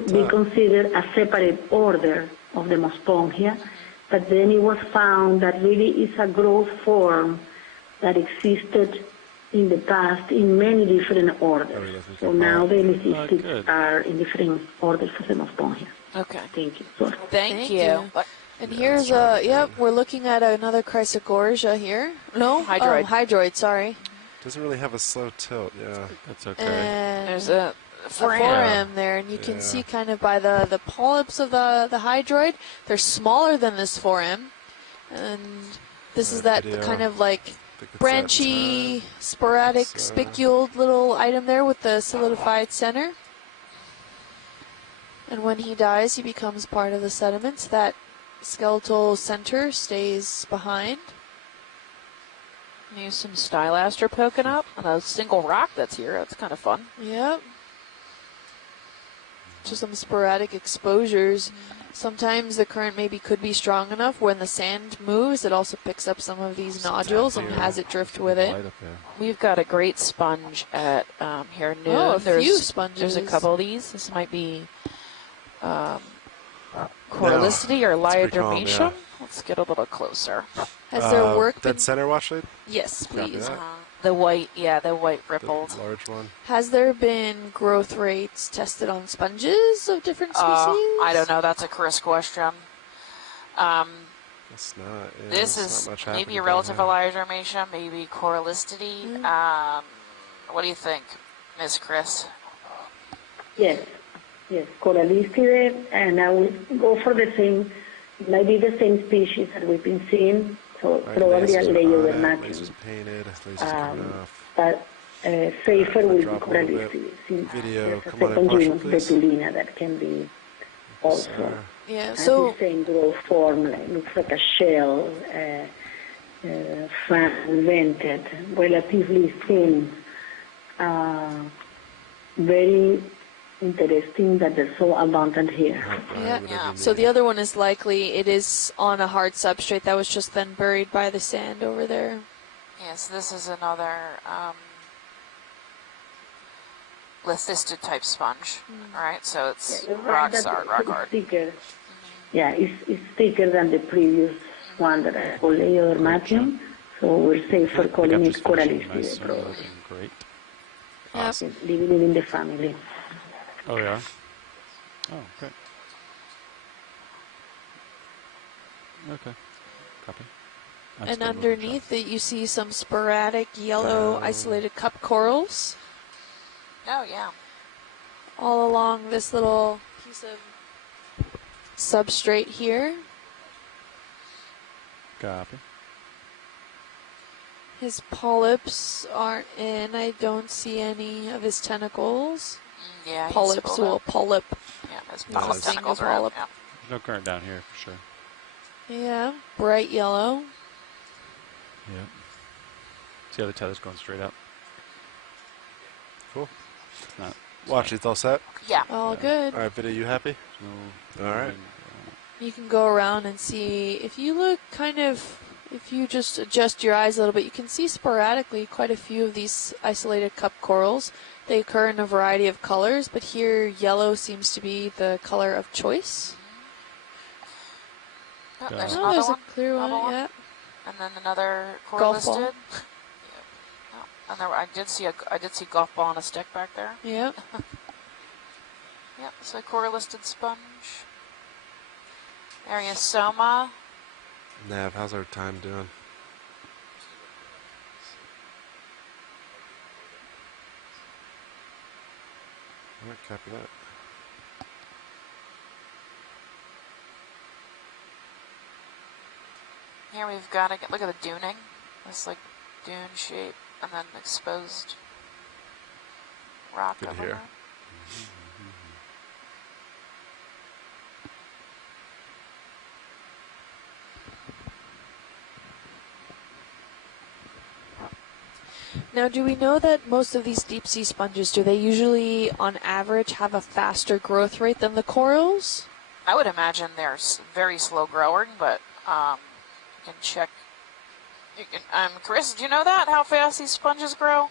be considered a separate order of the Mospongia, but then it was found that really is a growth form that existed in the past in many different orders. So now the leucisticus are in different orders of the Mospongia. Okay. Thank you. Thank you. And here's we're looking at another Chrysogorgia here. No, Hydroid. Hydroid, sorry. Doesn't really have a slow tilt, yeah. That's okay. And there's a 4M there, and you can see kind of by the polyps of the Hydroid, they're smaller than this 4M. And this is that kind of like branchy, sporadic, spiculed little item there with the solidified center. And when he dies, he becomes part of the sediments. That skeletal center stays behind. There's some Stylaster poking up on a single rock that's here. That's kind of fun. Yep. Just some sporadic exposures. Sometimes the current maybe could be strong enough when the sand moves. It also picks up some of these nodules and has it drift with it. We've got a great sponge at here noon. Oh, few sponges. There's a couple of these. This might be Corallicity or Liodramatium. Let's get a little closer. Has their work been... Dead center watch lead? Yes, please. The white, the white rippled. The large one. Has there been growth rates tested on sponges of different species? I don't know. That's a Chris question. It's not. Yeah, this is maybe a relative of Liodramatium, maybe Corallicity. What do you think, Miss Chris? Yes, Corallicity, and I will go for the same, maybe the same species that we've been seeing. So probably a Leiodermatium. But safer will be Corallicity, since there's a second genus, Betulina, that can be also. Yeah, so the same growth form, looks like a shell, fragmented, relatively thin. Very interesting that they're so abundant here. Yeah. So the other one is likely it is on a hard substrate that was just then buried by the sand over there. Yes, this is another lithistid type sponge, right? So it's rock hard. Thicker. Yeah, it's thicker than the previous one that I called Leiodermatium, so we're safe for calling it Corallicity. Great. Awesome. Living it in the family. Oh, yeah? Oh, okay. Okay. Copy. And underneath it, you see some sporadic yellow isolated cup corals. Oh, yeah. All along this little piece of substrate here. Copy. His polyps aren't in. I don't see any of his tentacles. Yeah, polyps will polyp. Yeah, his tentacles are out. Yeah. No current down here for sure. Yeah, bright yellow. Yeah. See how the tether's going straight up. Cool. Not watch, it's all set? Yeah. All good. All right, Vida, you happy? No. All right. You can go around and see, if you look kind of, if you just adjust your eyes a little bit, you can see sporadically quite a few of these isolated cup corals. They occur in a variety of colors, but here yellow seems to be the color of choice. Oh, there's a clear one, yeah. And then another corallicid. Yeah. Oh, and there, I did see golf ball on a stick back there. Yep. Yep, it's a corallicid sponge. Ariosoma. Nav, how's our time doing? All right, copy that. Here we've got to look at the duning. This like dune shape and then exposed rock Good over here. there. Now, do we know that most of these deep sea sponges, do they usually, on average, have a faster growth rate than the corals? I would imagine they're very slow growing, but you can check. You can, Chris, do you know that? How fast these sponges grow?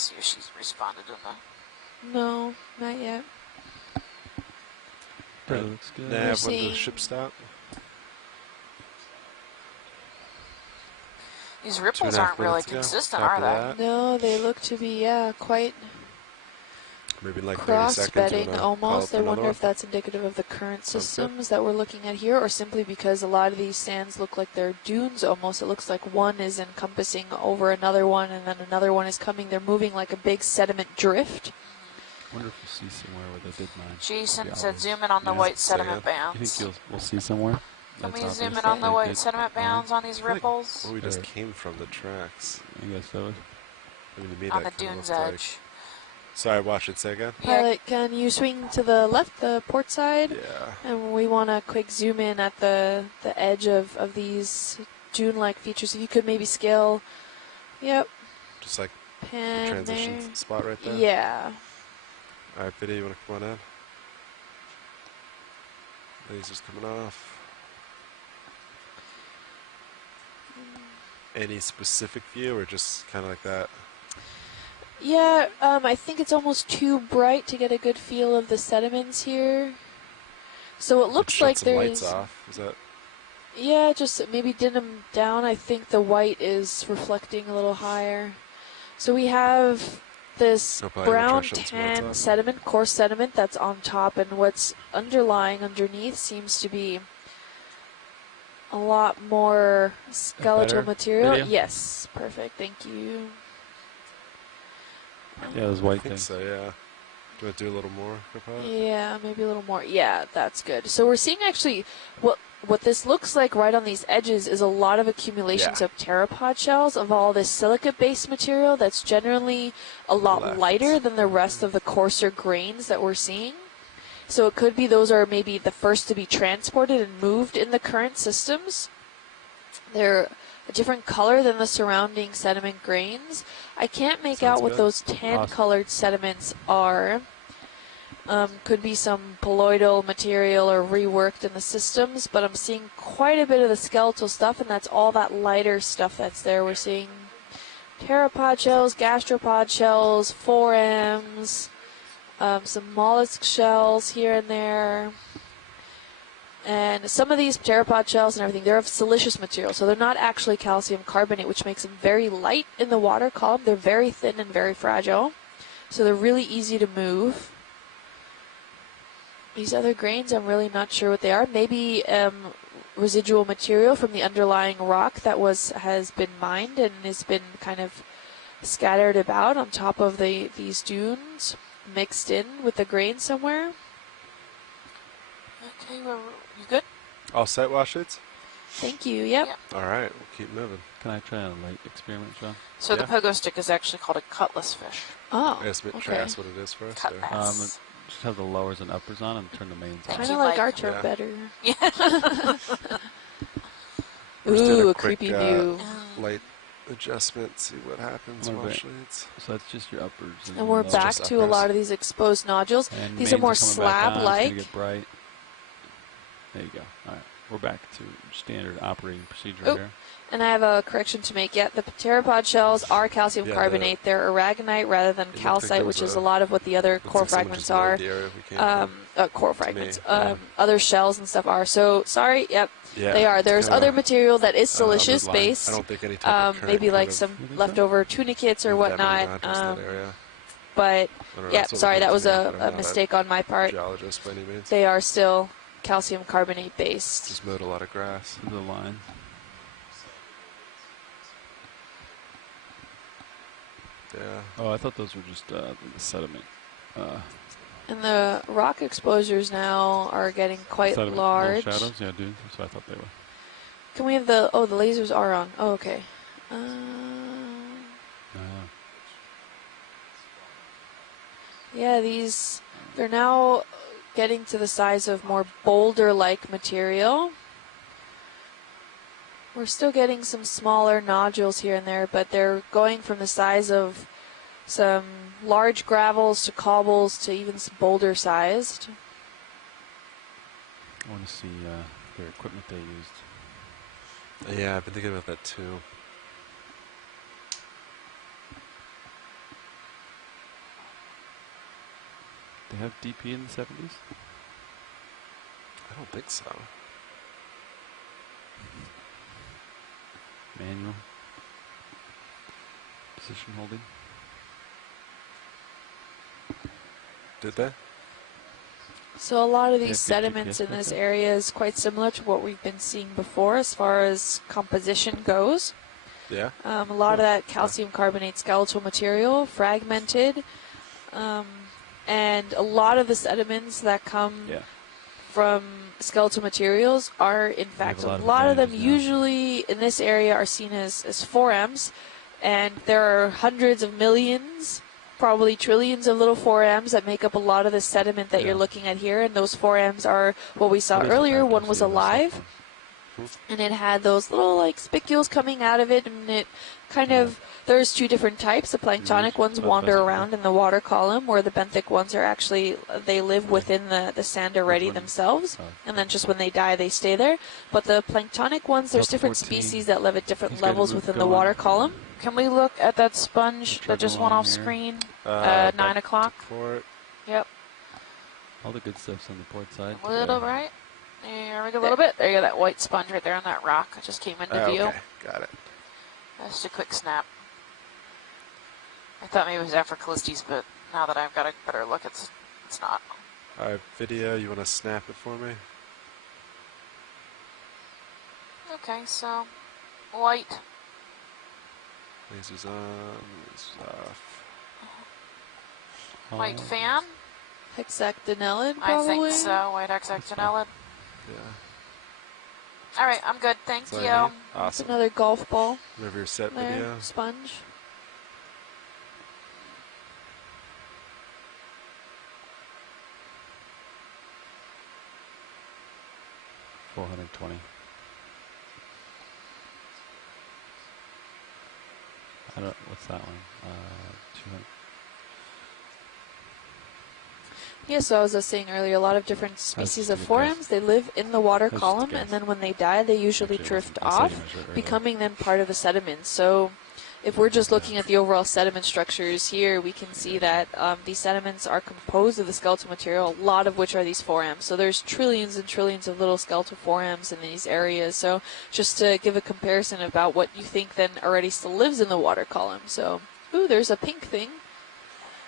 see if she's responded in the... No, not yet. That looks good. Nav, when the ship stop? These ripples aren't really consistent, are they? No, they look to be, quite maybe like cross-bedding almost. I wonder if that's indicative of the current systems that we're looking at here, or simply because a lot of these sands look like they're dunes almost. It looks like one is encompassing over another one, and then another one is coming. They're moving like a big sediment drift. I wonder if you'll see somewhere where they did mine. Jason said zoom in on the white sediment bands. You think we'll see somewhere? Can we zoom in on the white sediment bands on these ripples? Well, we just came from the tracks. I guess that was. I mean, to me, on that the dune's like... edge. Sorry, watch it. Say again. Pilot, can you swing to the left, the port side? Yeah. And we want to quick zoom in at the edge of these dune-like features. If you could maybe scale, yep. Just like pan the transition there. spot right there? Yeah. All right, Biddy, you want to come on in? Laser's coming off. Any specific view or just kind of like that? Yeah, I think it's almost too bright to get a good feel of the sediments here. So it looks like there's... lights off. Is that... Yeah, just maybe dim them down. I think the white is reflecting a little higher. So we have this brown tan sediment, coarse sediment that's on top, and what's underlying underneath seems to be a lot more skeletal material. Video? Yes, perfect. Thank you. Yeah, those white I think things. so, yeah. Do I do a little more? Yeah, maybe a little more. Yeah, that's good. So we're seeing actually what this looks like right on these edges is a lot of accumulations of pteropod shells of all this silicate-based material that's generally a lot lighter than the rest of the coarser grains that we're seeing. So it could be those are maybe the first to be transported and moved in the current systems. They're a different color than the surrounding sediment grains. I can't make out what those tan-colored sediments are. Could be some colloidal material or reworked in the systems, but I'm seeing quite a bit of the skeletal stuff, and that's all that lighter stuff that's there. We're seeing pteropod shells, gastropod shells, forams, some mollusk shells here and there. And some of these pteropod shells and everything, they're of siliceous material, so they're not actually calcium carbonate, which makes them very light in the water column. They're very thin and very fragile, so they're really easy to move. These other grains, I'm really not sure what they are. Maybe residual material from the underlying rock that has been mined and has been kind of scattered about on top of these dunes, mixed in with the grain somewhere. Okay, well, you good? All set, Washits? Thank you, yep. All right, we'll keep moving. Can I try a light experiment, John? So the pogo stick is actually called a cutlass fish. Oh, Try ask what it is first. Cutlass. Just have the lowers and uppers on and turn the mains on. Kind of like our term better. Yeah. Ooh, a creepy view. Light adjustment, see what happens. So that's just your uppers. And we're back to a lot of these exposed nodules. And these are more slab-like. Get bright. There you go. All right, we're back to standard operating procedure here. And I have a correction to make. Yeah, the pteropod shells are calcium carbonate. They're aragonite rather than calcite, which is a lot of what the other core fragments are. Core fragments. Other shells and stuff are. So, sorry, they are. There's other material that is siliceous based. I don't think any type of maybe like some leftover tunicates or whatnot. But, yeah, sorry, that was a mistake on my part. Geologist by any means. They are still calcium carbonate based. Just mowed a lot of grass. The line. Yeah. Oh, I thought those were just the sediment. And the rock exposures now are getting quite large. Shadows, yeah, dude. That's what I thought they were. Can we have the lasers are on. Oh, okay. Yeah, they're now getting to the size of more boulder-like material. We're still getting some smaller nodules here and there, but they're going from the size of some large gravels to cobbles to even some boulder-sized. I want to see their equipment they used. Yeah, I've been thinking about that too. have DP in the 70s? I don't think so. Manual. Position holding. Did they? So a lot of They these have good sediments GPS in this back area is quite similar to what we've been seeing before as far as composition goes. Yeah. A lot of that calcium carbonate skeletal material, fragmented, and a lot of the sediments that come from skeletal materials are, in fact, a lot of them usually in this area are seen as forems, and there are hundreds of millions, probably trillions of little forems that make up a lot of the sediment that you're looking at here, and those forems are what we saw earlier. One was alive, and it had those little like spicules coming out of it, and it kind of, there's two different types. The planktonic ones wander around in the water column, where the benthic ones are actually, they live within the sand already themselves, and then just when they die they stay there. But the planktonic ones, there's different species that live at different levels within the water column. Can we look at that sponge that just went off screen? 9 o'clock. Yep. All the good stuff's on the port side. A little, right? There we go, a little bit. There you go, that white sponge right there on that rock. It just came into view. Okay, got it. Just a quick snap. I thought maybe it was after Callistes, but now that I've got a better look, it's not. Alright, video, you want to snap it for me? Okay, so white. Lasers on, lasers off. White fan? Hexactinellid, probably? I think so, white hexactinellid. Yeah. Alright, I'm good, thank you. Awesome. That's another golf ball. Whenever you're set, there, video. sponge. $420. I don't. What's that one? 200. Yeah, so as I was saying earlier, a lot of different species of forems, they live in the water column, and then when they die, they usually drift off, becoming then part of a sediment. So if we're just looking at the overall sediment structures here, we can see that these sediments are composed of the skeletal material, a lot of which are these forems. So there's trillions and trillions of little skeletal forems in these areas. So just to give a comparison about what you think then already still lives in the water column. So, ooh, there's a pink thing.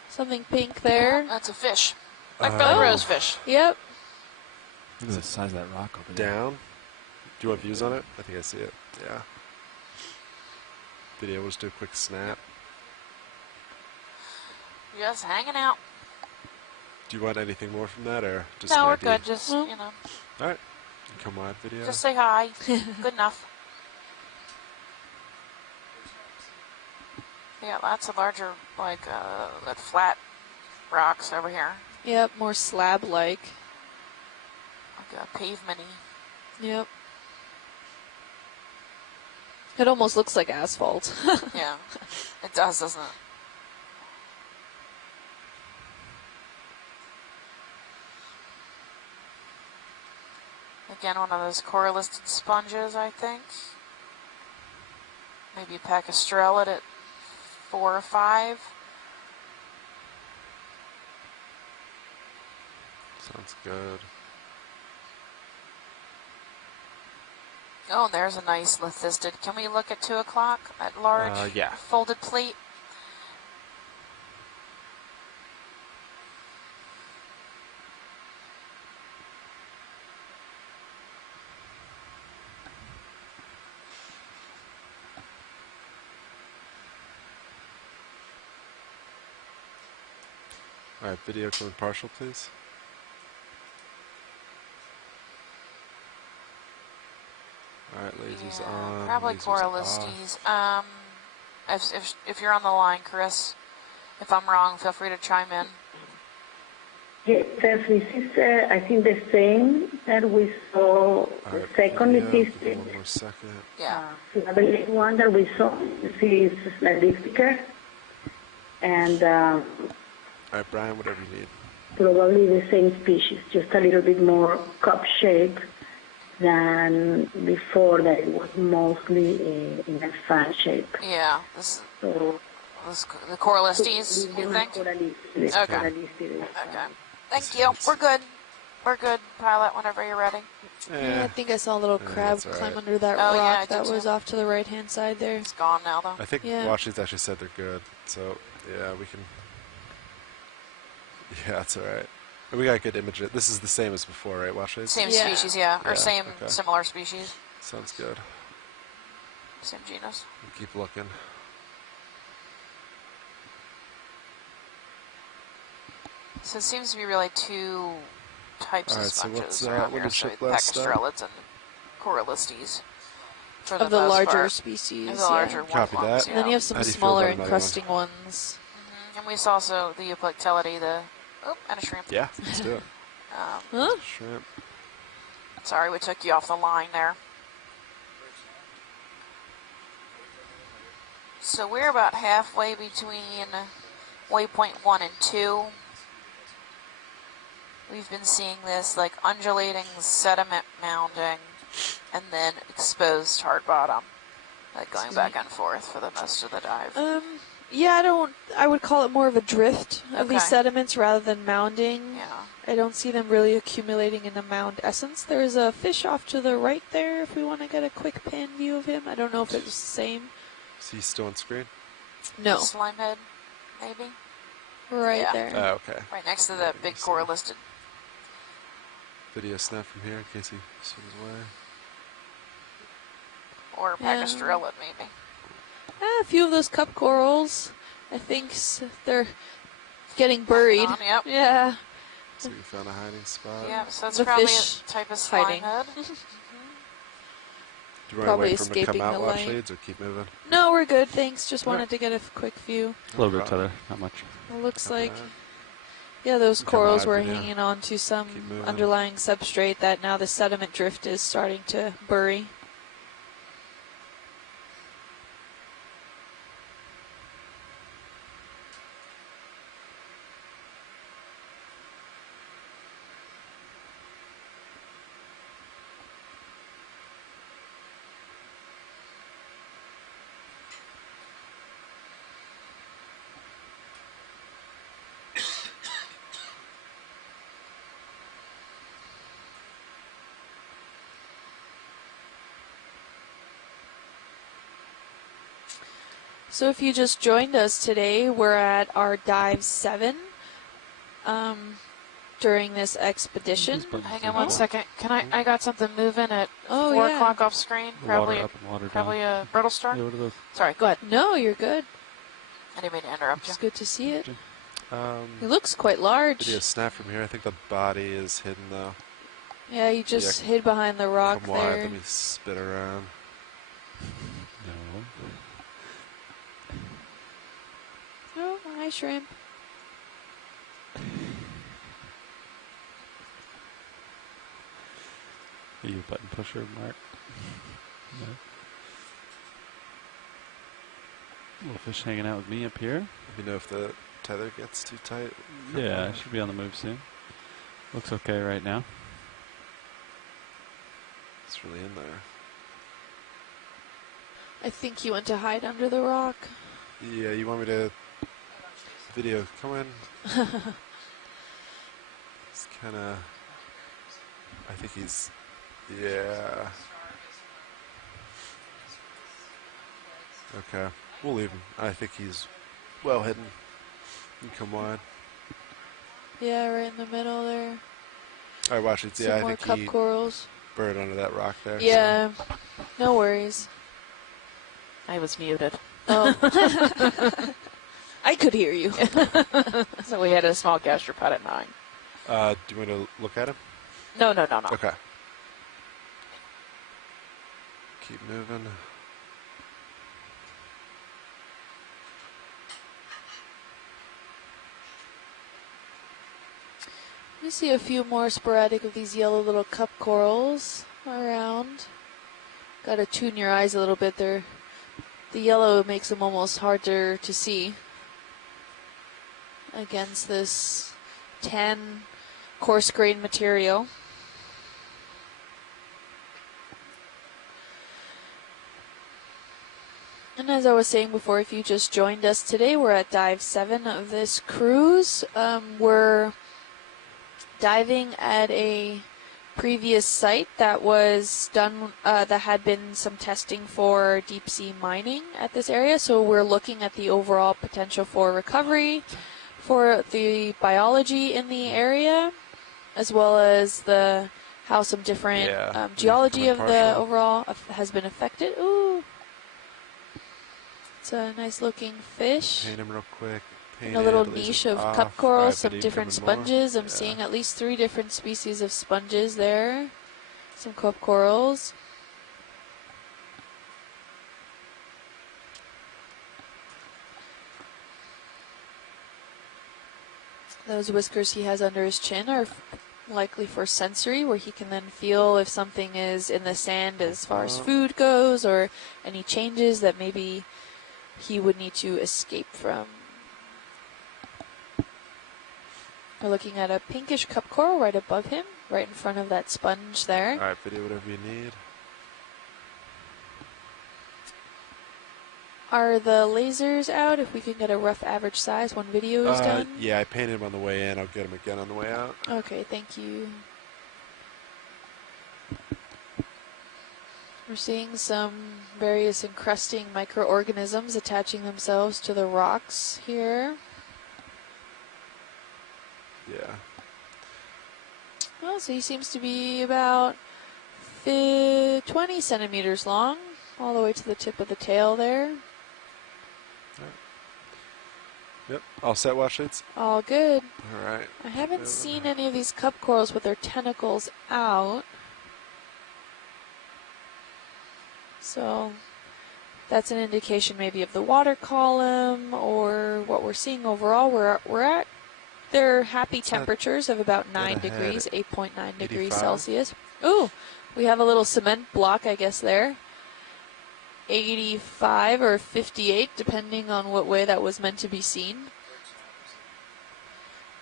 Something pink there. That's a fish. Like belly rosefish. Yep. Look at the size of that rock over there. Down. Do you want views on it? I think I see it. Yeah. Video, we'll just do a quick snap. Just hanging out. Do you want anything more from that, or just no, an we're idea? good. Just, you know. Alright. Come live video. Just say hi. Good enough. Yeah, lots of larger, like, that flat rocks over here. Yep, more slab-like. Like a pavement-y. Yep. It almost looks like asphalt. Yeah, it does, doesn't it? Again, one of those core-listed sponges, I think. Maybe a Pacastrellid at 4 or 5. Sounds good. Oh, there's a nice lithistid. Can we look at 2 o'clock? That large yeah. folded plate? Alright, video coming partial, please. Alright, lasers on. Probably lasers Coralistes. off. If you're on the line, Chris, if I'm wrong, feel free to chime in. Yes, this is, I think, the same that we saw. The second video, is give me one more second. Yeah. the big one that we saw. This is slightly thicker, and Alright, Brian, whatever you need. probably the same species, just a little bit more cup shape than before, that it was mostly in a fan shape. Yeah. The Coralistes, you think? Okay. Okay. Thank you. We're good. We're good, pilot, whenever you're ready. Yeah, I think I saw a little crab climb under that rock that was off to the right-hand side there. It's gone now, though. I think Washington's actually said they're good, so yeah, we can. Yeah, that's all right. We got good imagery. This is the same as before, right, Washington? Same species, or same similar species. Sounds good. Same genus. We'll keep looking. So it seems to be really two types of sponges so around here. So Pakistrelids and Corallistes. Of the larger species. Of the larger Copy that. And then you have some smaller encrusting ones. And we saw also the Euplectellidae, and a shrimp. Yeah, let's do it. Shrimp. Sorry, we took you off the line there. So we're about halfway between waypoint 1 and 2. We've been seeing this like undulating sediment mounding and then exposed hard bottom, like going back and forth for the most of the dive. Yeah, I would call it more of a drift of these sediments rather than mounding. Yeah. I don't see them really accumulating in a mound essence. There's a fish off to the right there if we want to get a quick pan view of him. I don't know if it's the same. Is he still on screen? No. Slime head, maybe? Right there. Oh, okay. Right next to the big Corallisted. Video snap from here in case he swims away. Or Pakistrelid, maybe. A few of those cup corals, I think they're getting buried. Yep. Yeah. So we found a hiding spot. Yeah, so that's The probably fish a type of slime hiding. head. Do you want to Probably wait for him to come escaping out, the watch light. leads, or keep moving? No, we're good, thanks. Just wanted to get a quick view. A little bit, Tether, not much. It looks like, those corals were video. hanging on to some Keep moving. underlying substrate that now the sediment drift is starting to bury. So if you just joined us today, we're at our dive 7 during this expedition. Hang on one second. Can I got something moving at 4 o'clock off screen. Probably a brittle star. Yeah, what are those? Sorry, go ahead. No, you're good. I didn't mean to interrupt you. It's good to see it. It It looks quite large. Video snap from here. I think the body is hidden though. Yeah, you just hid behind the rock Come wide, there. let me spin around. No. Oh, hi, shrimp. Are you a button pusher, Mark? No. Little fish hanging out with me up here. Let me know if the tether gets too tight. Yeah, I should be on the move soon. Looks okay right now. It's really in there. I think you went to hide under the rock. Yeah, you want me to video come in? It's kind of. I think he's. Yeah. Okay, we'll leave him. I think he's well hidden. You can come wide. Yeah, right in the middle there. All right, watch it. Some Yeah, I more think cup he corals. buried under that rock there. Yeah, no worries. I was muted. Oh. I could hear you. So we had a small gastropod at 9. Do you want to look at him? No. Okay. Keep moving. You see a few more sporadic of these yellow little cup corals around. Got to tune your eyes a little bit there. The yellow makes them almost harder to see against this tan coarse grain material. And as I was saying before, if you just joined us today, we're at dive 7 of this cruise. We're diving at a previous site that was done, that had been some testing for deep sea mining at this area. So we're looking at the overall potential for recovery, for the biology in the area, as well as how some different geology of the overall has been affected. Ooh, it's a nice looking fish. Paint him real quick. In a little niche of cup corals, some different sponges. I'm seeing at least 3 different species of sponges there. Some cup corals. Those whiskers he has under his chin are likely for sensory, where he can then feel if something is in the sand as far as food goes, or any changes that maybe he would need to escape from. We're looking at a pinkish cup coral right above him, right in front of that sponge there. All right, video whatever you need. Are the lasers out? If we can get a rough average size when video is done? Yeah, I painted him on the way in. I'll get him again on the way out. Okay, thank you. We're seeing some various encrusting microorganisms attaching themselves to the rocks here. Yeah. Well, so he seems to be about 20 centimeters long, all the way to the tip of the tail there. Yep. All set, Watchlights? All good. All right. I haven't seen any of these cup corals with their tentacles out. So that's an indication maybe of the water column, or what we're seeing overall. We're at their happy temperatures of about 9 degrees, 8.9 degrees Celsius. Ooh, we have a little cement block, I guess, there. 85 or 58, depending on what way that was meant to be seen.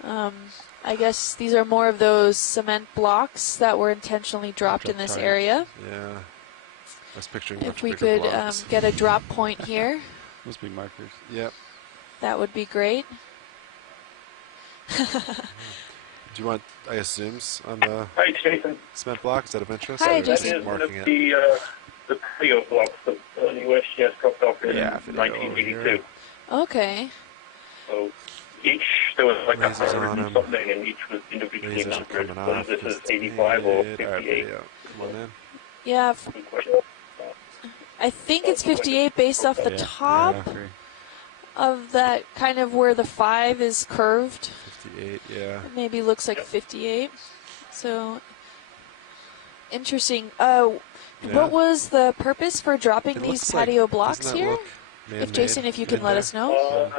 I guess these are more of those cement blocks that were intentionally dropped in this area. Yeah. I was picturing if we could get a drop point here. Must be markers. Yep. That would be great. Do you want, I guess, zooms on the Hi, Jason. cement block? Is that of interest? Hi, or Jason. just That is one marking of it? the patio blocks that the USGS dropped off in 1982. Okay. So each, there was like Lasers 100 on and 'em. something, and each was individually Lasers are numbered. coming Whether off. this is It's 85 or painted. All right, 58. video. Come on in. Yeah, Good question. I think it's 58 based off the top of that, kind of where the 5 is curved. 58, yeah. Maybe looks like 58. So interesting. What was the purpose for dropping It these looks like- patio blocks doesn't that here? look If man-made Jason, if you can in let there? us know.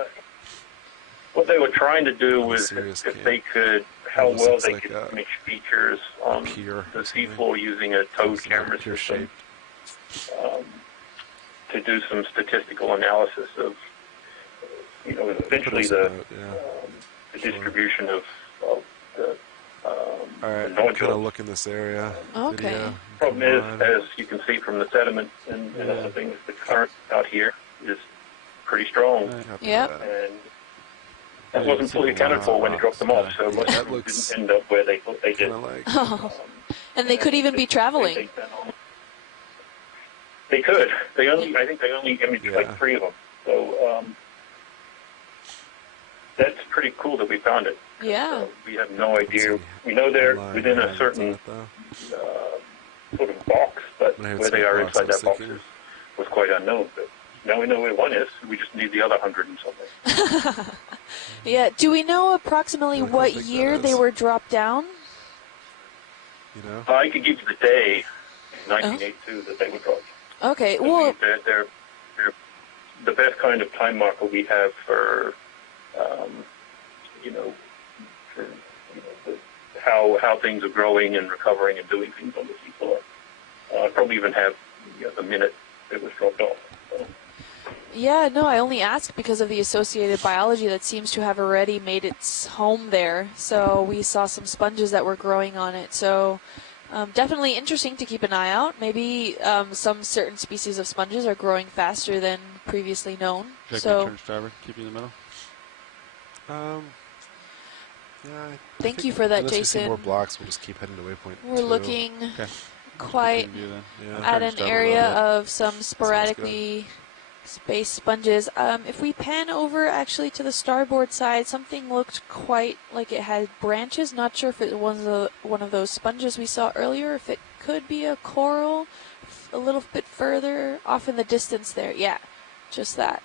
What they were trying to do On a was serious if cam. they could, how Almost well looks they like could a image features on pier or the something. seafloor using a towed It's like camera pier system. shaped. To do some statistical analysis of, eventually the distribution of the All right, I'm nodule. kind of look in this area. Okay. Video. Problem Come is, on. as you can see from the sediment and other things, the current out here is pretty strong, Copy Yep. that. and that wasn't fully accounted for when they dropped them off, so Yeah, most that of them looks didn't end up where they thought they did. Kind of like, Oh. And they could even be traveling. They could. I think they only imaged like 3 of them. So that's pretty cool that we found it. Yeah. We have no idea. We know they're line within a lines certain on it, though. sort of box, but When I had where they some are box, inside I was that box thinking- was quite unknown. But now we know where one is. We just need the other 100 and something. Yeah. Do we know approximately Look how what big that year they is. were dropped down? You know? I could give you the day, 1982, that they were dropped. Okay. So Well, they're the best kind of time marker we have for, how things are growing and recovering and doing things on the seafloor. I probably even have the minute it was dropped off. So. yeah, no, I only ask because of the associated biology that seems to have already made its home there. So we saw some sponges that were growing on it. So definitely interesting to keep an eye out. Maybe some certain species of sponges are growing faster than previously known. Check So turn starboard, keep you in the middle. Yeah. Thank you for that, unless Jason. we see more blocks, we'll just keep heading to waypoint 2. We're looking Okay. quite Yeah. at an area of some Sounds sporadically spaced sponges. If we pan over actually to the starboard side, something looked quite like it had branches. Not sure if it was one of those sponges we saw earlier, if it could be a coral a little bit further off in the distance there. Yeah, just that.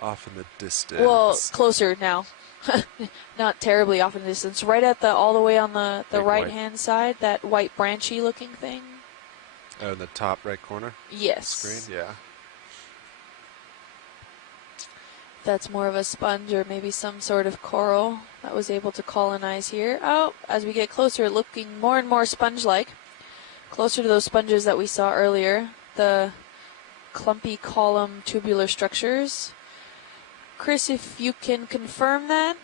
Off in the distance. Well, closer now. Not terribly off in the distance. Right at the all the way on the right-hand side, that white branchy looking thing. Oh, in the top right corner? Yes. Screen? Yeah. That's more of a sponge or maybe some sort of coral that was able to colonize here. Oh, as we get closer, looking more and more sponge-like. Closer to those sponges that we saw earlier, the clumpy column tubular structures. Chris, if you can confirm that.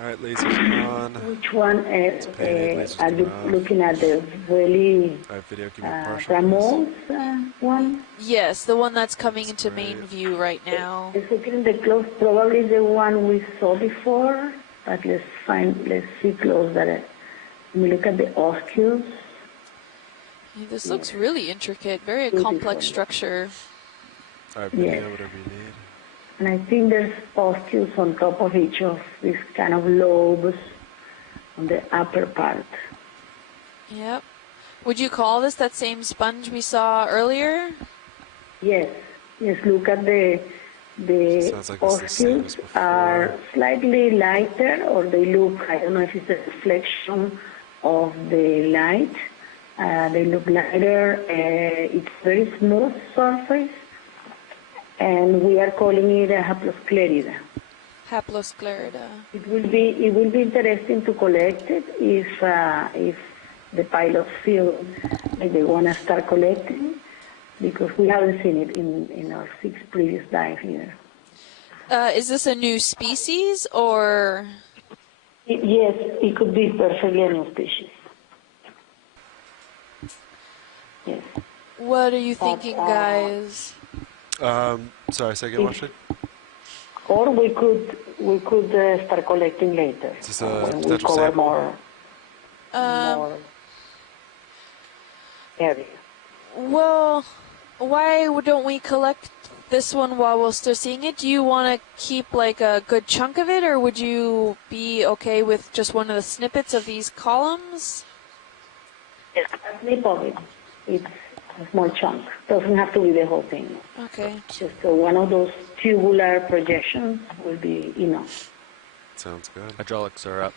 All right, lasers on. Which one are you looking at? The really All right, video, give me a partial. Ramon's one? Yes, the one that's coming into main view right now. It's looking the close, probably the one we saw before, but let's see close that. When we look at the oscules. This looks really intricate, very complex structure. All right, video, whatever you need. And I think there's oscules on top of each of these kind of lobes on the upper part. Yep. Would you call this that same sponge we saw earlier? Yes. Yes, look at the oscules are slightly lighter, or they look, I don't know if it's a reflection of the light. They look lighter. It's very smooth surface. And we are calling it a haplosclerida. Haplosclerida. It will be interesting to collect it if the pilots feel like they want to start collecting, because we haven't seen it in our 6 previous dives here. Is this a new species or? Yes, it could be perfectly a new species. Yes. What are you thinking, guys? Sorry, say again, Ashley? Or we could start collecting later. Is this a when we potential cover sample? more area. Well, why don't we collect this one while we're still seeing it? Do you want to keep like a good chunk of it, or would you be okay with just one of the snippets of these columns? Yes, a snip of it. It's a small chunk. Doesn't have to be the whole thing. Okay. Just one of those tubular projections will be enough. Sounds good. Hydraulics are up.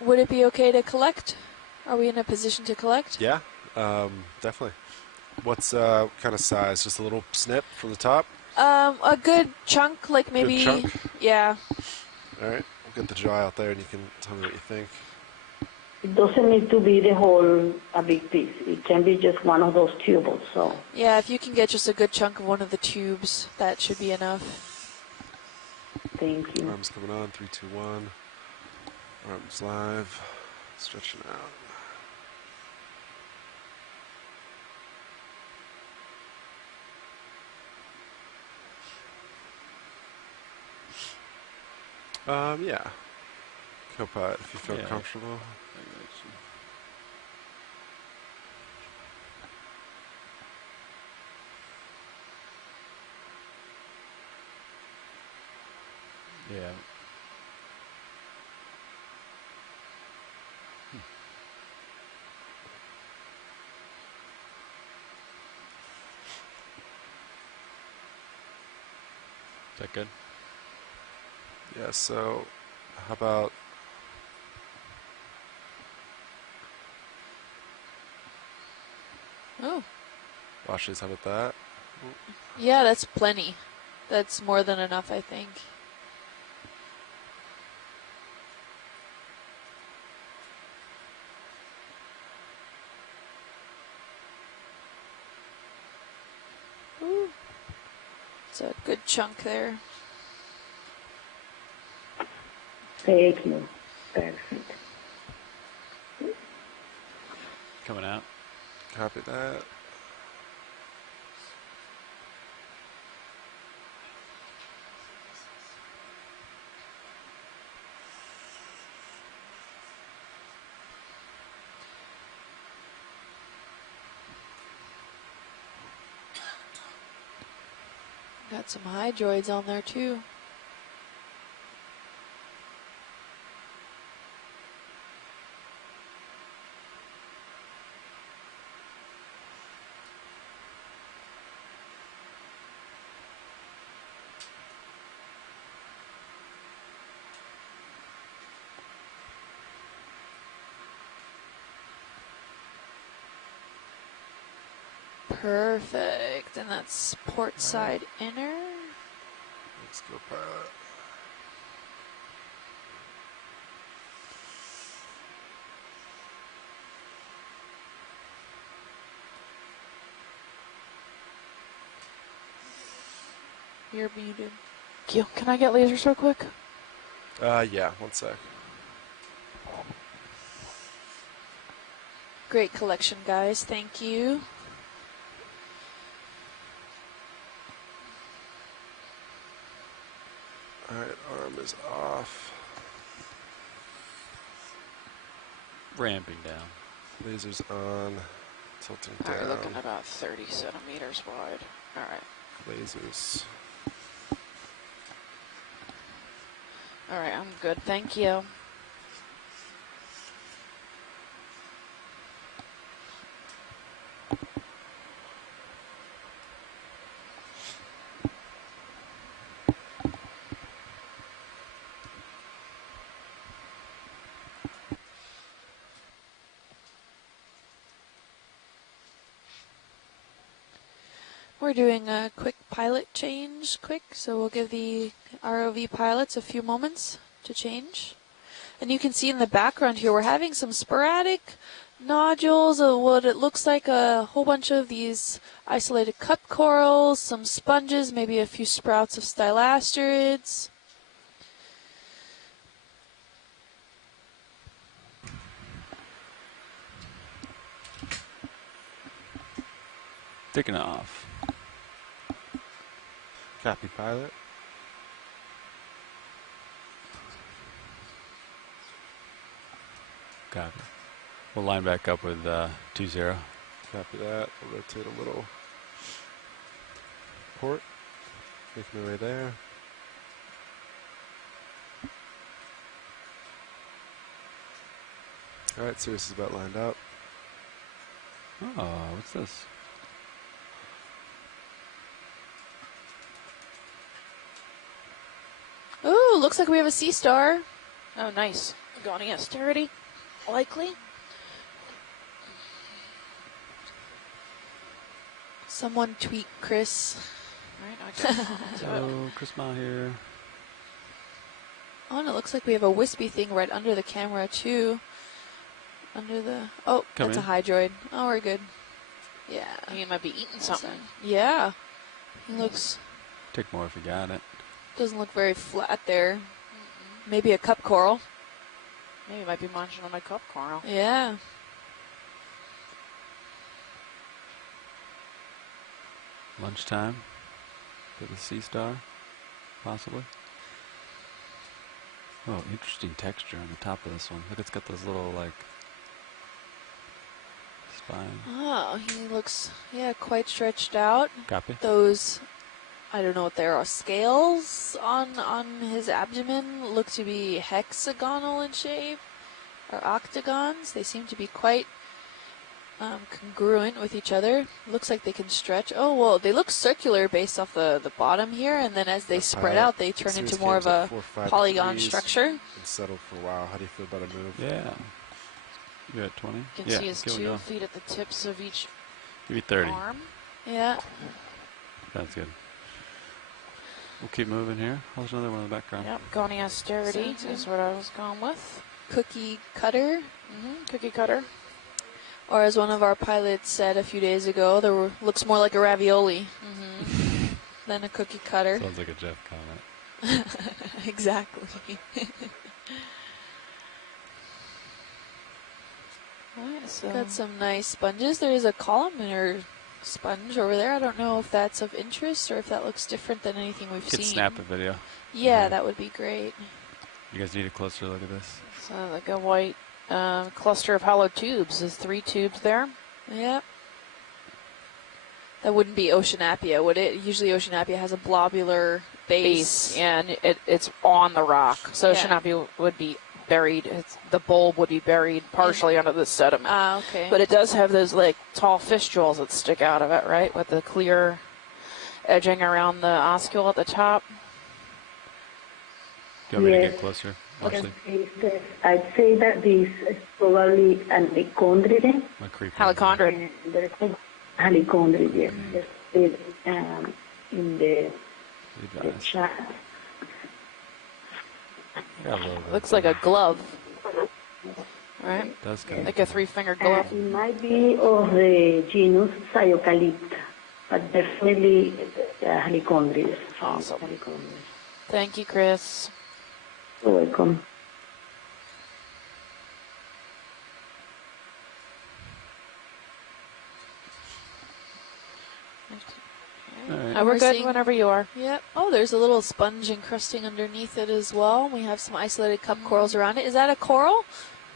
Would it be okay to collect? Are we in a position to collect? Yeah, definitely. What's kind of size? Just a little snip from the top? A good chunk, like maybe. Good chunk? Yeah. All right, we'll get the jaw out there and you can tell me what you think. It doesn't need to be the whole, a big piece. It can be just one of those tubules. So. Yeah, if you can get just a good chunk of one of the tubes, that should be enough. Thank you. Arms coming on, 3, 2, 1. Arms live, stretching out. Yeah. Co-pilot, if you feel comfortable. Yeah. Is that good? Yeah, so how about Oh. Washes, how about that? Yeah, that's plenty. That's more than enough, I think. Ooh. It's a good chunk there. Thank you. Perfect. Coming out. Copy that. Got some hydroids on there too. Perfect, and that's port side inner. Let's go pilot. You're muted. Can I get lasers real quick? Yeah, one sec. Great collection, guys. Thank you. Alright, arm is off. Ramping down. Lasers on. Tilting All right, down. looking about 30 centimeters wide. All right. Lasers. All right, I'm good. Thank you. We're doing a quick pilot change, so we'll give the ROV pilots a few moments to change. And you can see in the background here, we're having some sporadic nodules of what it looks like a whole bunch of these isolated cup corals, some sponges, maybe a few sprouts of stylasterids. Taking off. Copy pilot. Copy. We'll line back up with 2-0. Copy that. I'll rotate a little. Port. Making my way there. Alright, Sirius is about lined up. Oh, what's this? Ooh, looks like we have a sea star. Oh, nice. Going austerity, likely. Someone tweet Chris. All right, I Hello, Chris Ma here. Oh, and it looks like we have a wispy thing right under the camera, too. Under the... Oh, Come that's in. a hydroid. Oh, we're good. Yeah. He might be eating something. Yeah. He looks... Take more if you got it. Doesn't look very flat there. Maybe a cup coral. Maybe he might be munching on a cup coral. Yeah. Lunchtime for the sea star, possibly. Oh, interesting texture on the top of this one. Look, it's got those little, like, spine. Oh, he looks, yeah, quite stretched out. Copy. Those, I don't know what they are, scales on his abdomen look to be hexagonal in shape, or octagons. They seem to be quite congruent with each other. Looks like they can stretch. Oh, well, they look circular based off the bottom here, and then as they spread out, they turn into more of a polygon structure. And settled for a while. How do you feel about a move? Yeah. You're at 20? You can Yeah, see his here we 2 go. feet at the tips of each Give me 30. arm. Yeah. That's good. We'll keep moving here. Oh, there's another one in the background. Yep, going austerity is what I was going with. Cookie cutter. Cookie cutter. Or as one of our pilots said a few days ago, looks more like a ravioli than a cookie cutter. Sounds like a Jeff comment. Exactly. Alright, so Got some nice sponges. There is a columnar sponge over there. I don't know if that's of interest or if that looks different than anything we've Could seen. snap the video. Yeah, that would be great. You guys need a closer look at this. so like a white cluster of hollow tubes. There's 3 tubes there. Yep. That wouldn't be Oceanapia, would it? Usually Oceanapia has a globular base. And it's on the rock. So Yeah. Oceanapia would be buried. The bulb would be buried partially under the sediment. Ah, okay. But it does have those like tall fistulas that stick out of it, right? With the clear edging around the oscule at the top. Do you want me to Yes. get closer? Yes, Actually, I'd say that this is probably an helicondride. my creep. Helicondrid. And there's a helicondride, yes. It's, in the chat. Yeah, a little bit. Looks like a glove. Right? Does kind Like a 3-finger glove. It might be of the genus Cyocalipta, but definitely helicondride. Awesome. Helicondride. Thank you, Chris. You're welcome. All right. We're We're good seeing- whenever you are. Yep. Oh, there's a little sponge encrusting underneath it as well. We have some isolated cup corals around it. Is that a coral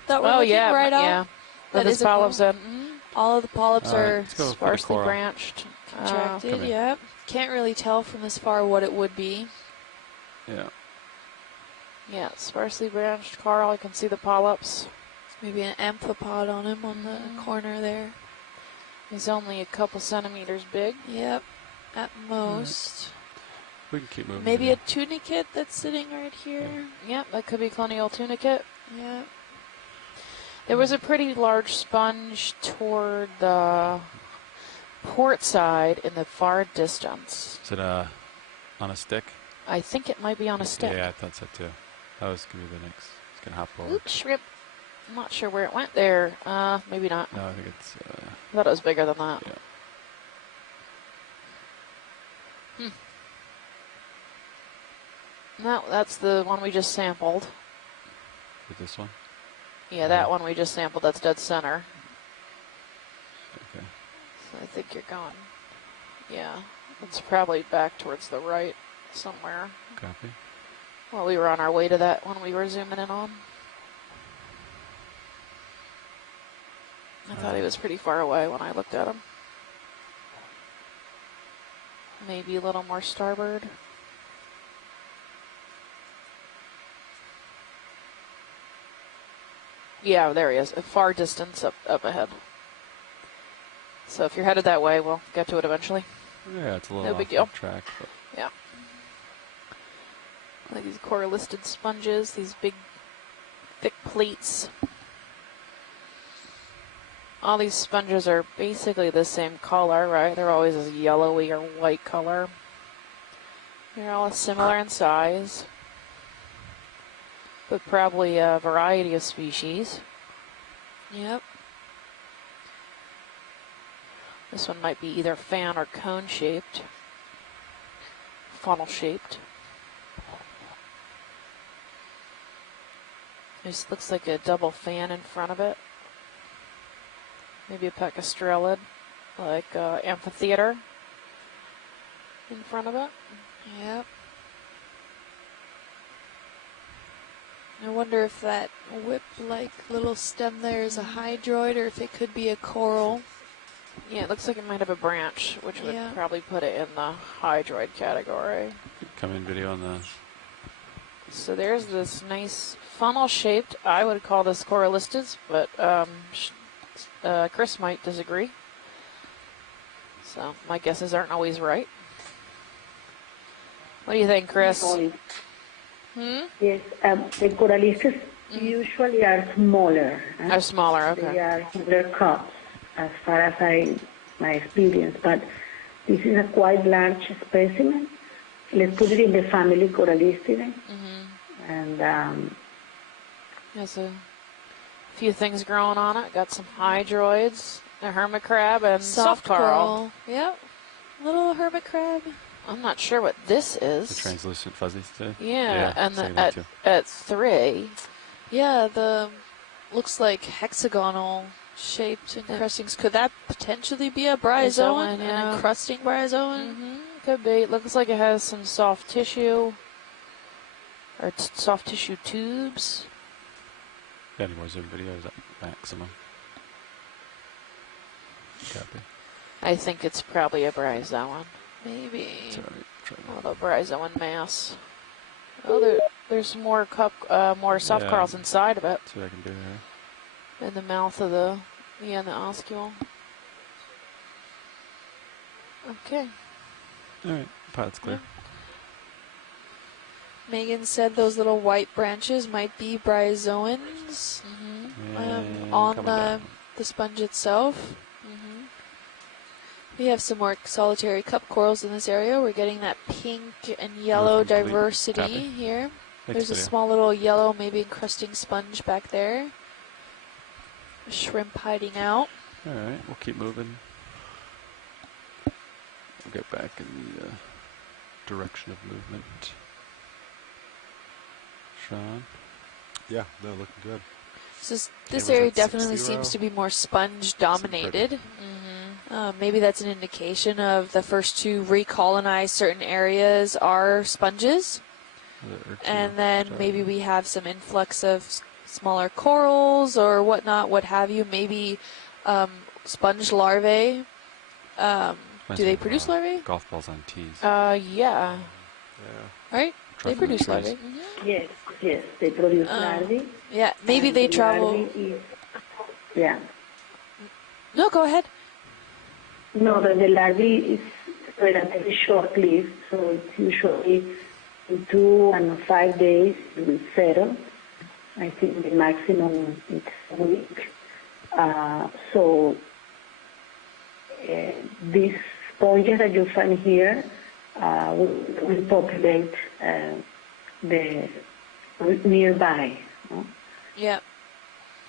that we're Oh, looking yeah. right Yeah. on? That That is is a coral. polyps in. All of the polyps All right, are let's go for the Sparsely coral. branched. contracted. come in. Yep. Can't really tell from this far what it would be. Yeah. Yeah, sparsely branched coral. I can see the polyps. Maybe an amphipod on him on the corner there. He's only a couple centimeters big. Yep. At most. We can keep moving. Maybe here. a tunicate that's sitting right here. Yep, that could be colonial tunicate. Yep. There was a pretty large sponge toward the port side in the far distance. Is it on a stick? I think it might be on a stick. Yeah, I thought so too. That was gonna be the next. It's gonna hop forward. Oops, shrimp. I'm not sure where it went there. Maybe not. No, I think it's. I thought it was bigger than that. Yeah. No, that's the one we just sampled. With this one. Yeah, that one we just sampled. That's dead center. Okay. So I think you're going. Yeah, it's probably back towards the right somewhere. Copy. Well, we were on our way to that one we were zooming in on. I thought he was pretty far away when I looked at him. Maybe a little more starboard. Yeah, there he is. A far distance up ahead. So if you're headed that way, we'll get to it eventually. Yeah, it's a little No big off deal. track. But Yeah. Like these coralisted sponges, these big, thick plates. All these sponges are basically the same color, right? They're always a yellowy or white color. They're all similar in size, but probably a variety of species. Yep. This one might be either fan or cone shaped, funnel shaped. This looks like a double fan in front of it. Maybe a pecastrellid, like amphitheater in front of it. Yep. I wonder if that whip-like little stem there is a hydroid or if it could be a coral. Yeah, it looks like it might have a branch, which would Yeah. probably put it in the hydroid category. come in video on the. So there's this nice funnel-shaped, I would call this coralistes, but Chris might disagree. So my guesses aren't always right. What do you think, Chris? Yes, the coralistes usually are smaller. Are smaller, They okay. are smaller cups, as far as my experience. But this is a quite large specimen. Let's put it in the family Coralistidae. And There's a few things growing on it. Got some hydroids, a hermit crab, and soft coral. Yep. Little hermit crab. I'm not sure what this is. The translucent fuzzies too. Yeah, and saying the, that too. at 3, Yeah, the looks like hexagonal shaped encrustings. Could that potentially be a bryozoan? Yeah. An encrusting bryozoan? could be. It looks like it has some soft tissue, or soft tissue tubes. Got any more Zoom videos at maximum? Copy. I think it's probably a bryozoan. Maybe. It's all right. Try A that. little bryozoan mass. Oh, there's more more soft Yeah. corals inside of it. See what I can do here. In the mouth of the, the oscule. Okay. All right, pilot's clear. Megan said those little white branches might be bryozoans And on coming down. the sponge itself. We have some more solitary cup corals in this area. We're getting that pink and yellow Complete. diversity Copy. here. Next There's a video. small little yellow, maybe encrusting sponge back there. A shrimp hiding out. All right, we'll keep moving. We'll get back in the direction of movement. Sean? Yeah, no, looking good. This Camera's area at definitely 6-0. seems to be more sponge dominated. Maybe that's an indication of the first to recolonize certain areas are sponges. And then maybe we have some influx of smaller corals or whatnot, what have you. Maybe sponge larvae. Do they produce larvae? Golf balls on tees. Yeah. Yeah. Right? They Truffle produce trees. larvae. Yes, yes, they produce larvae. Yeah, maybe and they the travel. larvae yeah. No, go ahead. No, the larvae is relatively short-lived, so it's usually in 2 and 5 days it will settle. I think the maximum is a week. These sponges that you find here will populate the nearby. No? Yeah.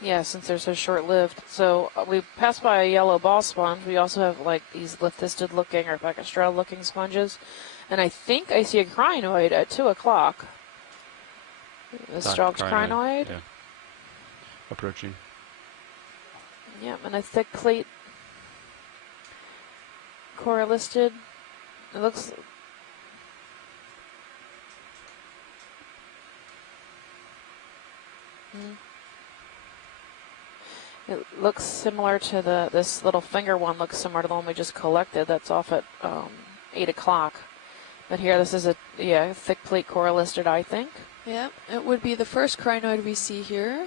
Yeah, since they're so short-lived. So we passed by a yellow ball sponge. We also have like these lithisted-looking or Pachystrel-looking sponges. And I think I see a crinoid at 2 o'clock. A stalked crinoid. Yeah. Approaching. Yep, and a thick plate coralisted. It looks. It looks similar to this little finger one. Looks similar to the one we just collected. That's off at 8 o'clock. But here, this is a thick plate coralisted, I think. Yeah, it would be the first crinoid we see here.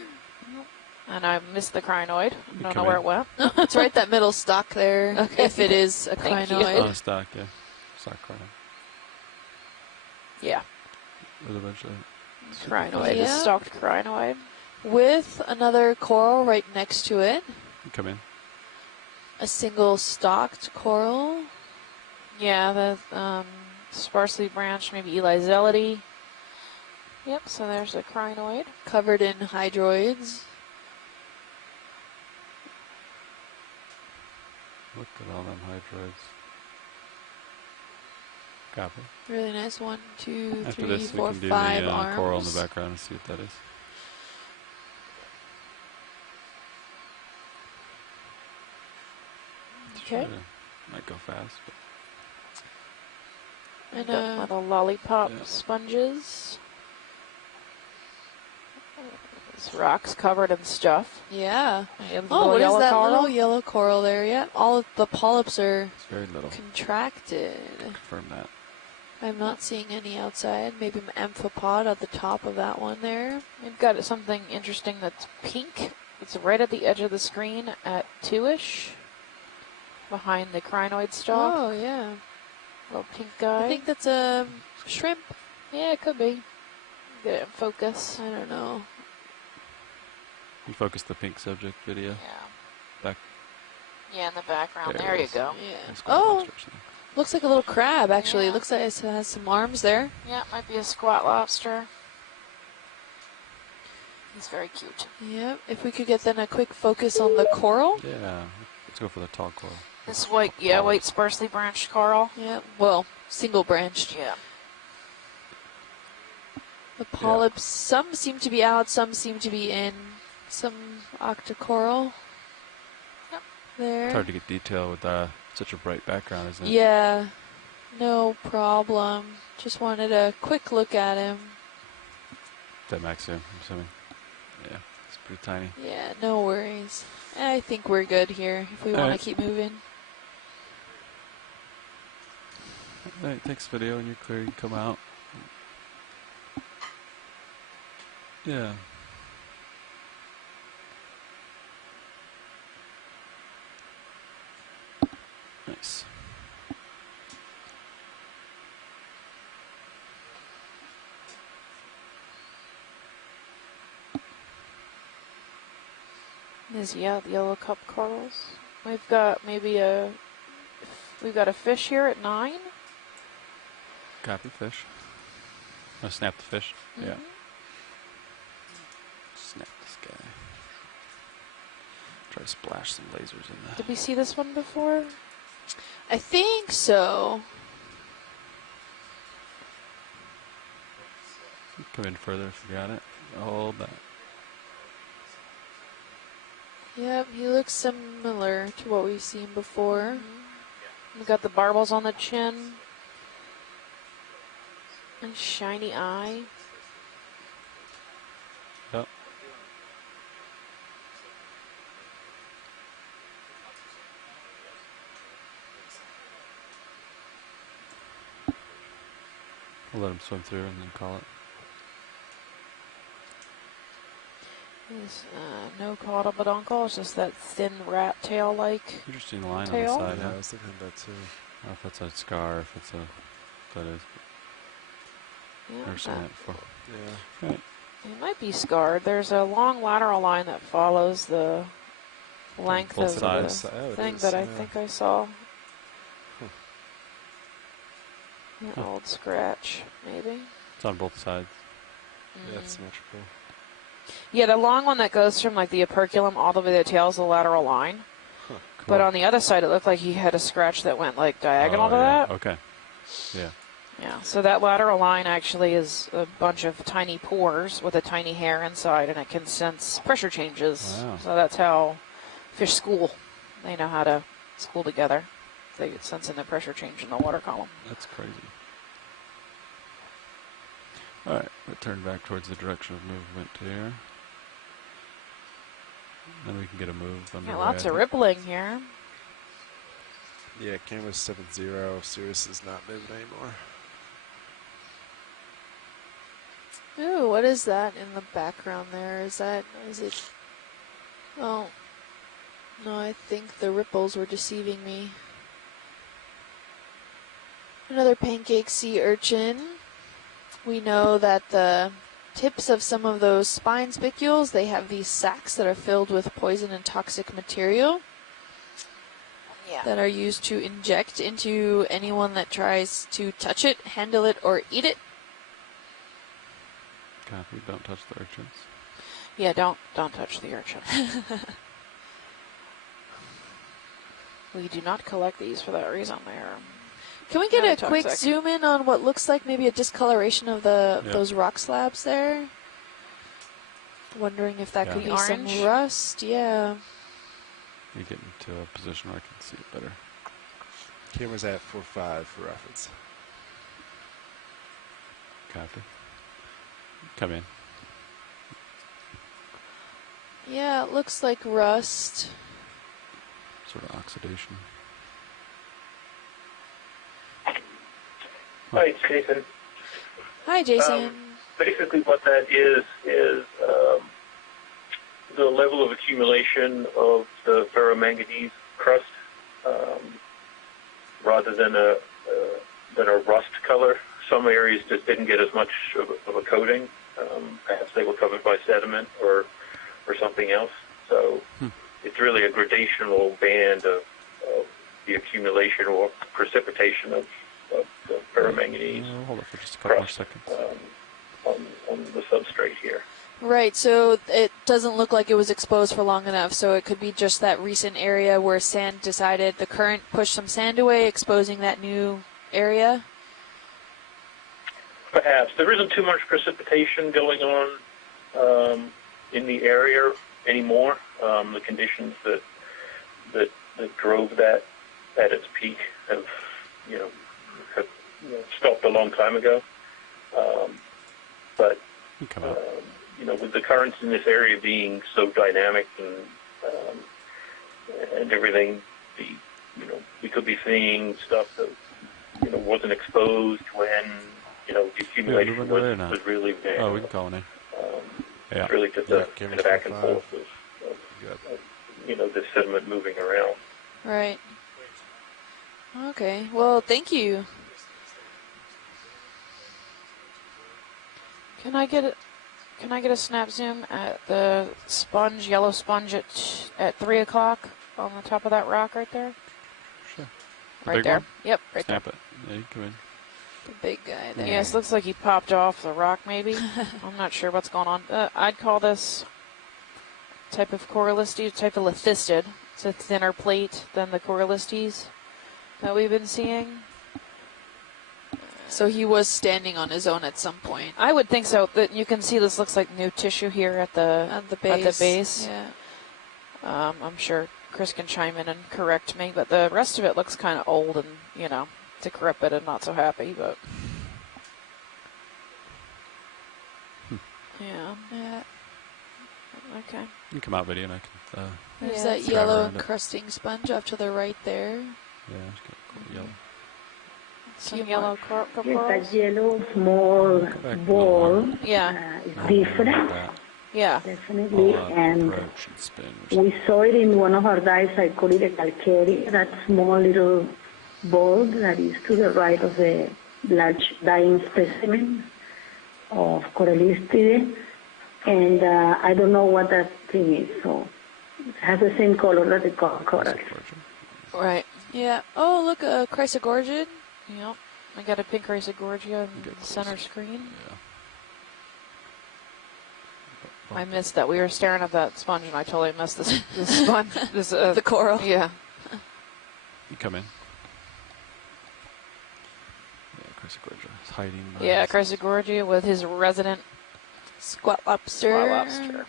And I missed the crinoid. I don't know come where in. it went. It's right that middle stalk there, Okay. if it is a Thank you. crinoid. On a stock, yeah. Stock crinoid. Yeah, With a bunch of crinoid. Yeah. A stalked crinoid. With another coral right next to it. come in. A single stalked coral. Yeah, the sparsely branched, maybe Elizality. Yep, so there's a crinoid. Covered in hydroids. Look at all them hydroids. Copy. Really nice. 1, 2, After 3, this, 4, we can do 5 the arms. coral in the background and see what that is. Okay. Might go fast, but And The little lollipop Yeah. sponges. This rock's covered in stuff. yeah. And Oh, what is yellow that coral. little yellow coral there? Yeah, all of the polyps are it's very little. contracted. Confirm that. I'm not seeing any outside. Maybe an amphipod at the top of that one there. We've got something interesting that's pink. It's right at the edge of the screen at 2-ish. Behind the crinoid stalk. Oh, yeah. Little pink guy. I think that's a shrimp. Yeah, it could be. Get it in focus. I don't know. You focus the pink subject video. Yeah. Back. Yeah, in the background. There There it you is. go. Yeah. It's quite Oh, monstrous now. looks like a little crab, actually. Yeah. It looks like it has some arms there. Yeah, it might be a squat lobster. He's very cute. Yep. If we could get then a quick focus on the coral. Yeah. Let's go for the tall coral. This white, white sparsely branched coral. Yeah. Well, single branched. Yeah. The polyps, some seem to be out, some seem to be in. Some octocoral. Yep. There. It's hard to get detail with such a bright background, isn't it? Yeah. No problem. Just wanted a quick look at him. That Maxim, I'm assuming. Yeah, it's pretty tiny. Yeah, no worries. I think we're good here if we All want right. to keep moving. It takes video and you're clear. You can come out. Yeah. Nice. These the yellow cup corals. We've got we've got a fish here at 9. Copy fish. Oh, snap the fish. Mm-hmm. Yeah. Snap this guy. Try to splash some lasers in there. Did we see this one before? I think so. Come in further if you got it. Hold that. Yep, he looks similar to what we've seen before. We've got the barbels on the chin. And shiny eye. Yep. We'll let him swim through and then call it. There's no caudal it's just that thin rat tail-like. Interesting line tail. on the side. Yeah, Huh? I was thinking of that too. I don't know if that's a scar, if it's a, that is. Yeah, Never seen that before. Yeah. Right. It might be scarred. There's a long lateral line that follows the length Both of sides. the Oh, it thing is, that I yeah. think I saw. An Huh. old scratch, maybe. It's on both sides. Yeah, it's symmetrical. Yeah, the long one that goes from like the operculum all the way to the tail is the lateral line. Cool. But on the other side, it looked like he had a scratch that went like diagonal to yeah. that. Okay. Yeah. Yeah, so that lateral line actually is a bunch of tiny pores with a tiny hair inside, and it can sense pressure changes. Wow. So that's how fish school. They know how to school together. They get sensing the pressure change in the water column. That's crazy. All right, we'll turn back towards the direction of movement here. Then we can get a move underway. Yeah, lots of rippling here. Yeah, camera's 7-0. Sirius is not moving anymore. Ooh, what is that in the background there? Is it? Oh, no, I think the ripples were deceiving me. Another pancake sea urchin. We know that the tips of some of those spine spicules, they have these sacs that are filled with poison and toxic material that are used to inject into anyone that tries to touch it, handle it, or eat it. Copy, don't touch the urchins. Yeah, don't touch the urchin. We do not collect these for that reason. They're Can we get a toxic. quick zoom in on what looks like maybe a discoloration of those rock slabs there? Wondering if that could be orange? some rust. Yeah. You get into a position where I can see it better. Camera's at 4.5 for reference. Copy. Come in. Yeah, it looks like rust. Sort of oxidation. Hi, it's Jason. Hi, Jason. Basically what that is the level of accumulation of the ferromanganese crust rather than a rust color. Some areas just didn't get as much of a coating. Perhaps they were covered by sediment or something else. So it's really a gradational band of the accumulation or precipitation of the ferromanganese Hold it for just a couple more crust seconds. on the substrate here. Right, so it doesn't look like it was exposed for long enough, so it could be just that recent area where sand decided the current pushed some sand away, exposing that new area. Perhaps. There isn't too much precipitation going on in the area anymore. The conditions that drove that at its peak have stopped a long time ago. But with the currents in this area being so dynamic and everything, we could be seeing stuff that wasn't exposed when, the accumulation was really big. Oh, we can call it in. Yeah. It's really just a kind of back and forth of the sediment moving around. Right. Okay. Well, thank you. Can I get a snap zoom at the sponge, yellow sponge at 3 o'clock on the top of that rock right there? Sure. Right there. One? Yep, right Snap there. it. Yeah, you come in. The big guy there. Yes, looks like he popped off the rock maybe. I'm not sure what's going on. I'd call this type of Corallistes, type of lithistid. It's a thinner plate than the Corallistes that we've been seeing. So he was standing on his own at some point. I would think so. That you can see this looks like new tissue here at the base. Yeah. I'm sure Chris can chime in and correct me, but the rest of it looks kind of old and decrepit and not so happy. But yeah. Okay. You can come out video and I can. There's that yellow encrusting sponge off to the right there. Yeah, it's got yellow. Some yellow Yes, that yellow small ball is different. Yeah. Definitely. And we saw it in one of our dives. I call it a calcarea, that small little ball that is to the right of the large dying specimen of Corallistidae. And I don't know what that thing is. So it has the same color that the coral. Right. Yeah. Oh, look, a Chrysogorgid. Yep. I got a pink Chrysogorgia in the center screen. Yeah. I missed that. We were staring at that sponge, and I totally missed this sponge. The coral. Yeah. You come in. Yeah, Chrysogorgia is hiding. Yeah, Chrysogorgia with his resident squat lobster.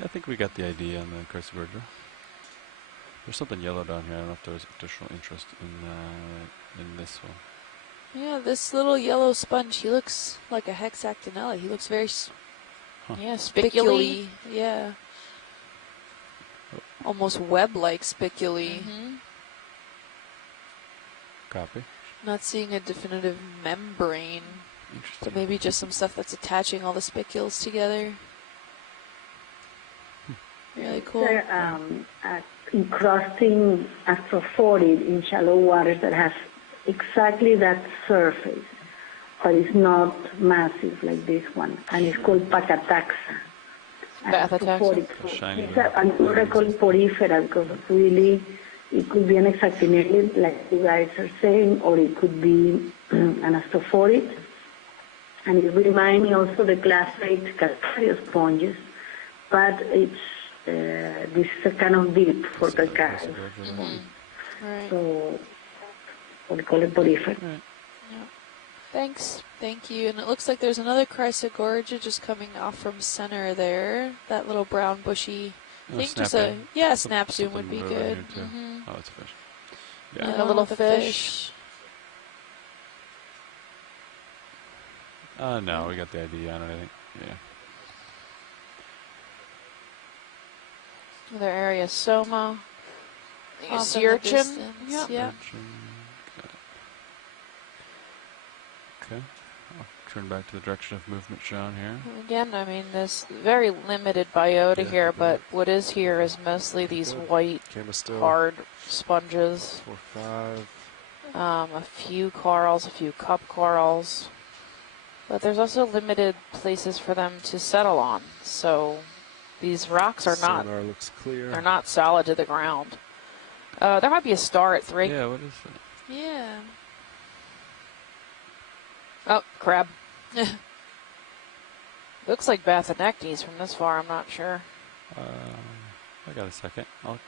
I think we got the idea on the Chrysogorgia. There's something yellow down here. I don't know if there's additional interest in this one. Yeah, this little yellow sponge, he looks like a Hexactinella. He looks very spiculy. Yeah. Almost web-like spiculy. Copy. Not seeing a definitive membrane. Interesting. But maybe just some stuff that's attaching all the spicules together. Really cool. They're encrusting astrophorid in shallow waters that has exactly that surface, but it's not massive like this one, and it's called Pacataxa. It's an oracle porifera because really it could be an hexactinellid, like you guys are saying, or it could be an astrophorid. And it reminds me also the class 8 calcareous sponges, but it's this is a kind of deep for calcareous. Right. So we call it porifera. Right. Yeah. Thanks. Thank you. And it looks like there's another Chrysogorgia just coming off from center there. That little brown bushy. I think just a snap zoom would be good. Oh, it's a fish. Yeah, and a little fish. No, we got the idea on it, I think. Yeah. Other area, Soma. Sea urchin. Yep. Okay. I'll turn back to the direction of movement shown here. Again, I mean, there's very limited biota here, but what is here is mostly these white, hard sponges. 4, 5. A few corals, a few cup corals. But there's also limited places for them to settle on. So these rocks are looks clear. They're not solid to the ground. There might be a star at 3. Yeah, what is that? Yeah. Oh, crab. Looks like Bathanectes from this far, I'm not sure. I got a second. You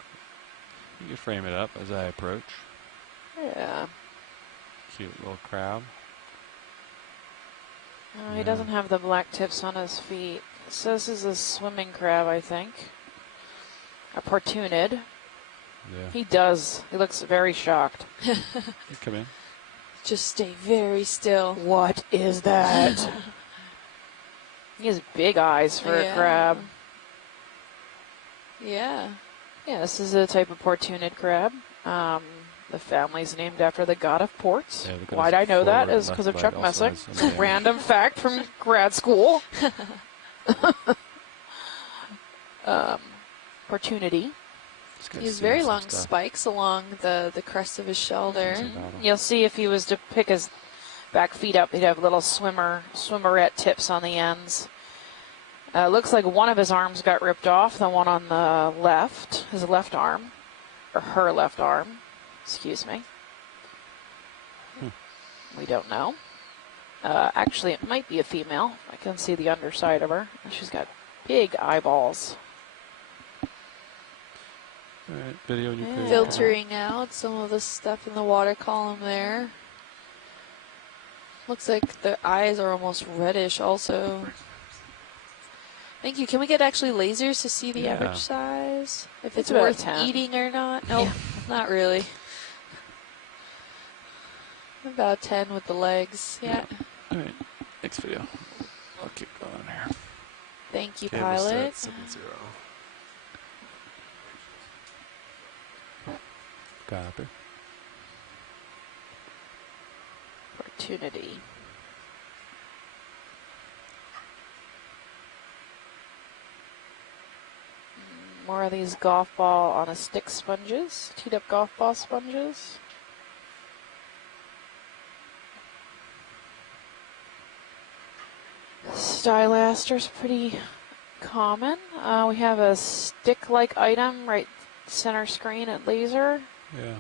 can frame it up as I approach. Yeah. Cute little crab. He doesn't have the black tips on his feet. So this is a swimming crab, I think. A portunid. Yeah. He does. He looks very shocked. You come in. Just stay very still. What is that? He has big eyes for a crab. Yeah. Yeah, this is a type of portunid crab. The family's named after the god of ports. Yeah, Why'd I know that? forward, Is because of left, Chuck right also Messick. has It's some a random fact from grad school. Opportunity. This guy's He has seeing very some long stuff. spikes along the crest of his shell there. You'll see if he was to pick his back feet up, he'd have little swimmerette tips on the ends. Looks like one of his arms got ripped off, the one on the left, his left arm, or her left arm, excuse me. We don't know. Actually, it might be a female. I can see the underside of her. She's got big eyeballs. All right, video and you can Filtering out some of the stuff in the water column there. Looks like the eyes are almost reddish also. Thank you. Can we get actually lasers to see the average size? If it's about worth 10. eating or not? Nope, not really. About 10 with the legs. Yeah. All right, next video. I'll keep going here. Thank you, Canvas pilot. at 70. Copy. Opportunity. More of these golf ball on a stick sponges, teed up golf ball sponges. Stylaster's pretty common. We have a stick-like item right center screen at laser. Yeah.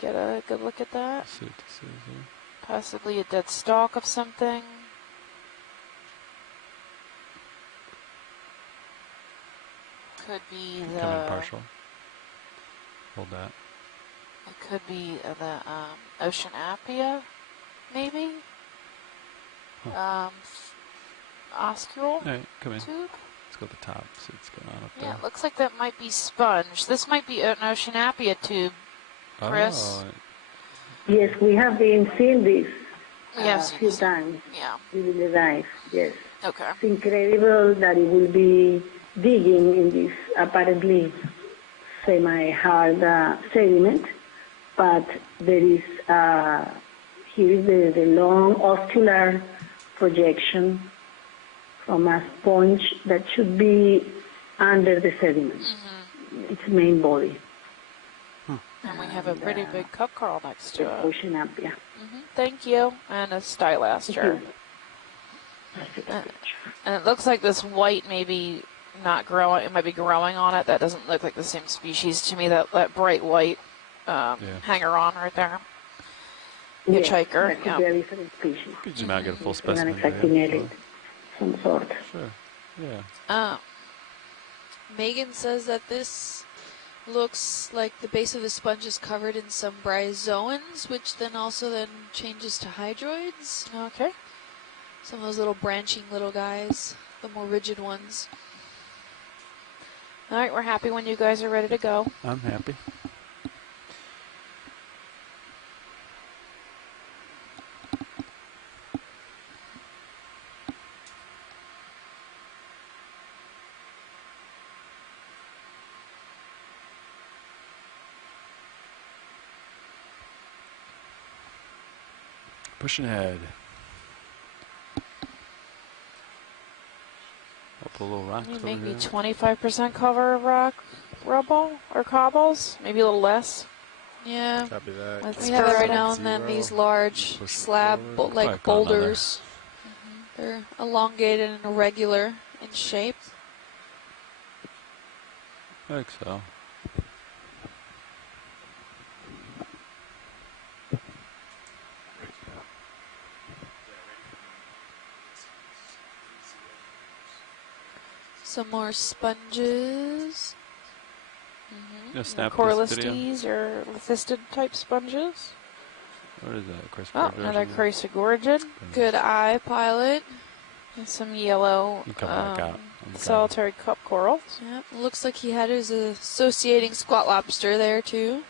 Get a good look at that. See what this is here. Possibly a dead stalk of something. Could be the. Coming partial. Hold that. It could be the ocean apia, maybe. Oscule All right, come in. tube. Let's go to the top. See what's going on up Yeah, there. it looks like that might be sponge. This might be an ocean apia tube. Chris? Oh, Yes, we have been seeing this Yes. a few times Yeah. during the dive. Yes. Okay. It's incredible that it will be digging in this apparently semi-hard sediment, but there is, here is the long oscular projection from a sponge that should be under the sediment, its main body. And we have a pretty big cup coral next to it. Ocean apia. Thank you. And a stylaster. And it looks like this white maybe not growing. It might be growing on it. That doesn't look like the same species to me. That bright white hanger-on right there. Hitchhiker. That could be a different species. could you not get a full An specimen? exactinated, some sort. Sure. Yeah. Megan says that this looks like the base of the sponge is covered in some bryozoans, which then changes to hydroids. Okay. Some of those little branching little guys, the more rigid ones. All right, we're happy when you guys are ready to go. I'm happy. Pushing ahead. Up a little rocks over Maybe here. 25% cover of rock rubble or cobbles, maybe a little less. Yeah. Copy that. Let's We have Zero. every now and then these large Push it slab forward. like Probably caught another. boulders. They're elongated and irregular in shape. I think so. Some more sponges. Yeah, snap this video. Coralistes or lithisted type sponges. What is that? Chris Oh, another Chrysogorgon. Good eye, pilot. And some yellow You come back out. solitary cup corals. Yep. Looks like he had his associating squat lobster there too.